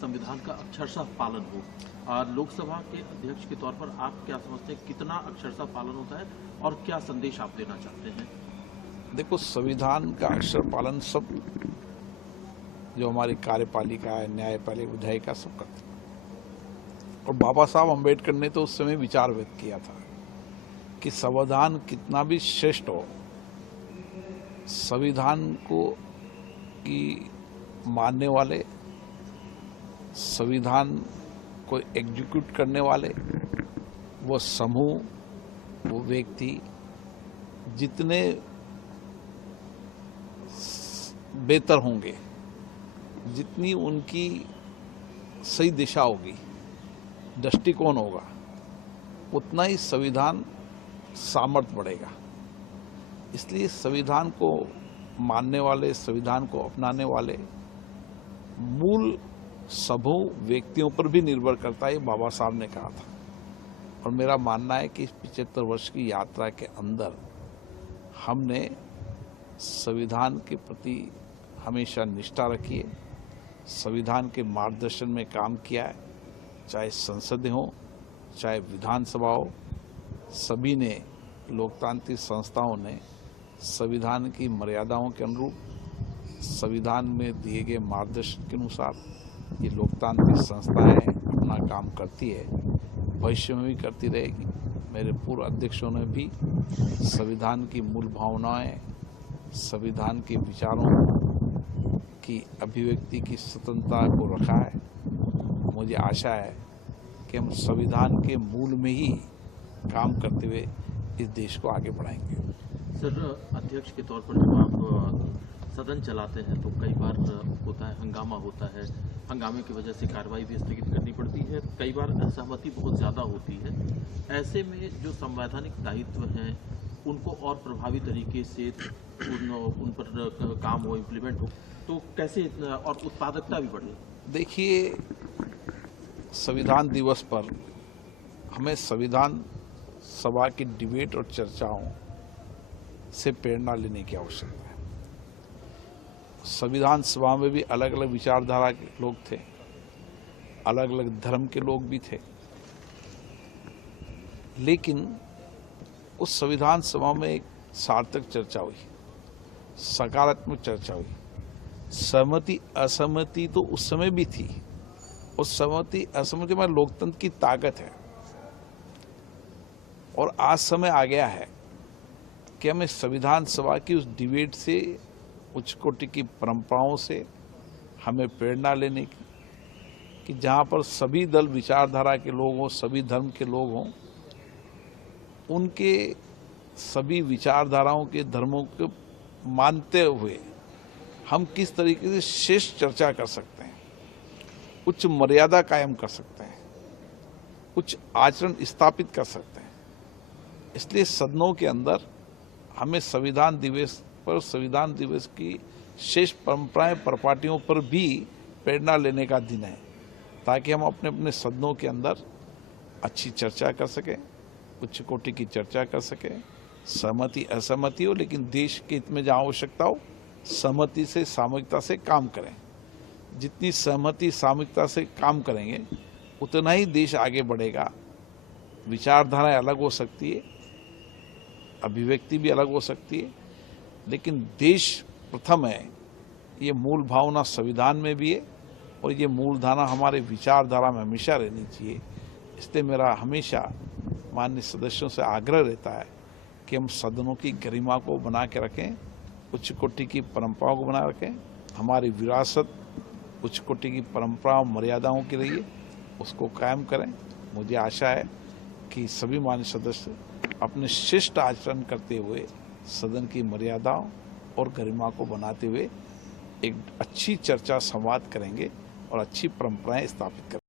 संविधान का अक्षरशः पालन हो। और लोकसभा के अध्यक्ष के तौर पर आप क्या समझते हैं, कितना अक्षरशः पालन होता है और क्या संदेश आप देना चाहते हैं? देखो, संविधान का अक्षर पालन सब जो हमारी कार्यपालिका है, न्यायपालिका, विधायिका सब करते हैं। और बाबा साहब अम्बेडकर ने तो उस समय विचार व्यक्त किया था कि संविधान कितना भी श्रेष्ठ हो, संविधान को की मानने वाले, संविधान को एग्जीक्यूट करने वाले वो समूह, वो व्यक्ति जितने बेहतर होंगे, जितनी उनकी सही दिशा होगी, दृष्टिकोण होगा, उतना ही संविधान सामर्थ्य बढ़ेगा। इसलिए संविधान को मानने वाले, संविधान को अपनाने वाले मूल समूह व्यक्तियों पर भी निर्भर करता है, बाबा साहब ने कहा था। और मेरा मानना है कि इस 75 वर्ष की यात्रा के अंदर हमने संविधान के प्रति हमेशा निष्ठा रखी है, संविधान के मार्गदर्शन में काम किया है, चाहे संसदें हो, चाहे विधानसभा हो, सभी ने, लोकतांत्रिक संस्थाओं ने संविधान की मर्यादाओं के अनुरूप, संविधान में दिए गए मार्गदर्शन के अनुसार ये लोकतांत्रिक संस्थाएं अपना काम करती है, भविष्य में भी करती रहेगी। मेरे पूर्व अध्यक्षों ने भी संविधान की मूल भावनाएं, संविधान के विचारों की अभिव्यक्ति की स्वतंत्रता को रखा है। मुझे आशा है कि हम संविधान के मूल में ही काम करते हुए इस देश को आगे बढ़ाएंगे। सर, अध्यक्ष के तौर पर जब आप सदन चलाते हैं तो कई बार होता है, हंगामा होता है, हंगामे की वजह से कार्रवाई भी स्थगित करनी पड़ती है, कई बार असहमति बहुत ज़्यादा होती है। ऐसे में जो संवैधानिक दायित्व हैं उनको और प्रभावी तरीके से उन पर काम हो, इम्प्लीमेंट हो, तो कैसे और उत्पादकता भी बढ़े? देखिए, संविधान दिवस पर हमें संविधान सभा की डिबेट और चर्चाओं से प्रेरणा लेने की आवश्यकता है। संविधान सभा में भी अलग अलग विचारधारा के लोग थे, अलग अलग धर्म के लोग भी थे, लेकिन उस संविधान सभा में एक सार्थक चर्चा हुई, सकारात्मक चर्चा हुई। सहमति असहमति तो उस समय भी थी, उस सहमति असहमति में लोकतंत्र की ताकत है। और आज समय आ गया है कि हमें संविधान सभा की उस डिबेट से, उच्च कोटि की परंपराओं से हमें प्रेरणा लेने की, कि जहाँ पर सभी दल विचारधारा के लोग हों, सभी धर्म के लोग हों, उनके सभी विचारधाराओं के, धर्मों को मानते हुए हम किस तरीके से श्रेष्ठ चर्चा कर सकते हैं, उच्च मर्यादा कायम कर सकते हैं, उच्च आचरण स्थापित कर सकते हैं। इसलिए सदनों के अंदर हमें संविधान दिवस पर, संविधान दिवस की शेष परंपराएं, परिपाटियों पर भी प्रेरणा लेने का दिन है, ताकि हम अपने अपने सदनों के अंदर अच्छी चर्चा कर सकें, उच्च कोटि की चर्चा कर सकें। सहमति असहमति हो, लेकिन देश के हित में जहाँ आवश्यकता हो, सहमति से, सामूहिकता से काम करें। जितनी सहमति, सामूहिकता से काम करेंगे, उतना ही देश आगे बढ़ेगा। विचारधाराएं अलग हो सकती है, अभिव्यक्ति भी अलग हो सकती है, लेकिन देश प्रथम है, ये मूल भावना संविधान में भी है और ये मूल धारणा हमारे विचारधारा में हमेशा रहनी चाहिए। इसलिए मेरा हमेशा माननीय सदस्यों से आग्रह रहता है कि हम सदनों की गरिमा को बना के रखें, उच्च कोटि की परंपराओं को बना रखें। हमारी विरासत उच्च कोटि की परंपराओं, मर्यादाओं की रही है, उसको कायम करें। मुझे आशा है कि सभी माननीय सदस्य अपने श्रेष्ठ आचरण करते हुए सदन की मर्यादाओं और गरिमा को बनाते हुए एक अच्छी चर्चा, संवाद करेंगे और अच्छी परंपराएं स्थापित करेंगे।